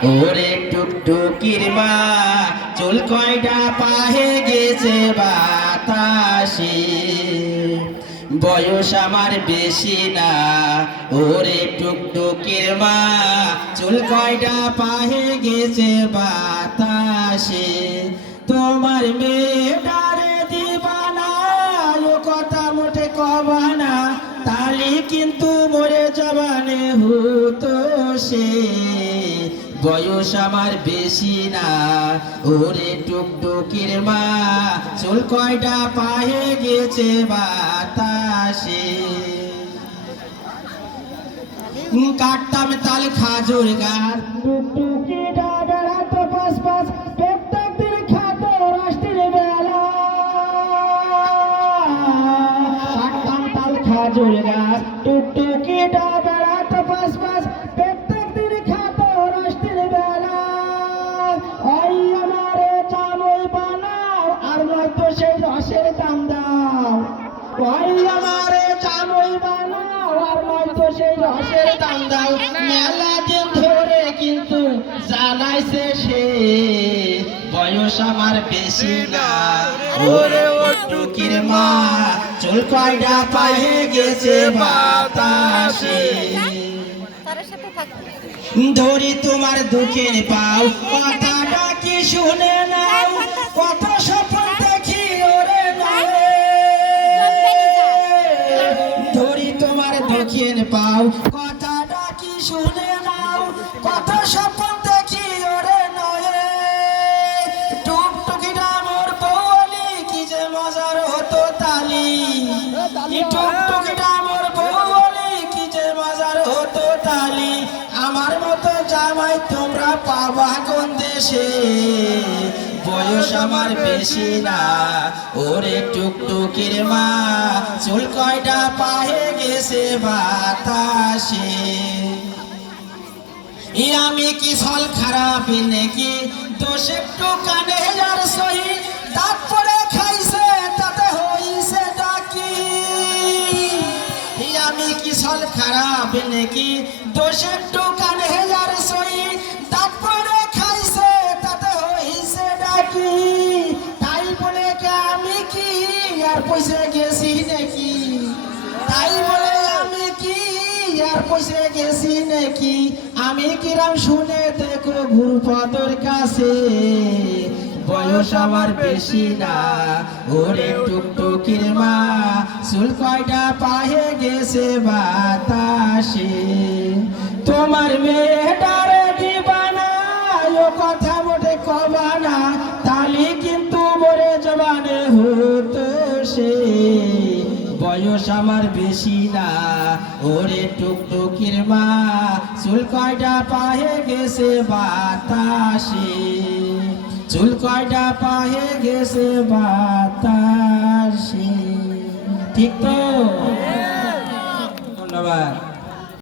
ওরে টুকটুকির মা চুল কয়টা পাহে গেছে বাতাসে বয়স আমার বেশি না ওরে টুকটুকির মা চুল কয়টা পাহে গেছে বাতাসে তোমার মেয়েটারে দিবানা ও কথা মোটে কবানা তালি কিন্তু মরে জবানে হতো সে বয়স আমার বেশি না ওরে টুকটুকির মা চুল কয়টা পাহে গেছে বাতাসে কাটতাম তাল খাজুর গাছ টুকটুকি ডাগরা তো পাস পাস প্রত্যেক দিন খাতো রাষ্ট্রের বেলা কাটতাম তাল খাজুর গাছ টুকটুকি ডাগরা তো পাস পাস প্রত্যেক দিন খাতো রাষ্ট্রের বেলা ওই আমারে চামই বানাও আর নয়তো সেই রসের দাম দাও ওই আমারে চামই বানাও আর নয়তো সেই রসের দাম দাও মেলা দিন ধরে কিন্তু জানাইছে সে বয়স আমার বেশি না ওরে টুকটুকির মা চুল কয়টা পাহে গেছে বাতাসে ধরি তোমার দুঃখের পাও কথাটা কি শুনে নাও কত স্বপ্ন দেখি ওরে ধরি তোমার দুঃখের পাও কথাটা কি শুনে নাও কত স্বপ্ন দেখি ওরে নয়ে টুকটুকিটা মোর বলি কি যে মজার হতো তালি টুকটুকিটা মোর বলি কি যে মজার হতো তালি আমার মতো জামাই তোমরা পাবা কোন দেশে বয়স আমার বেশি না ওরে টুকটুকির মা চুল কয়টা পাহে গেছে বাতাসে আমি কি ফল খারাপ নাকি দোষ একটু কানে যার সহি দাঁত পড়ে খাইছে তাতে হইছে ডাকি আমি কি ফল খারাপ নাকি দোষ একটু কানে যার সহি দাঁত পড়ে খাইছে তাতে হইছে ডাকি তাই বলে কে আমি কি আর পয়সা গেছি নাকি তাই বলে আমি কি আর পয়সা গেছি নাকি আমি কিরাম শুনে দেখো গুরুপদর কাছে বয়স আমার বেশি না ওরে টুকটুকির মা চুল কয়টা পাহে গেছে বাতাসে তোমার মেয়েটারে দিবানা ও কথা মোটে কবানা তালি কিন্তু মরে জবানে হতো সে বয়স আমার বেশি না ওরে টুকটুকির মা চুল কয়টা পাহে গেছে বাতাসে চুল কয়টা পাহে গেছে বাতাসে ঠিক তো ধন্যবাদ।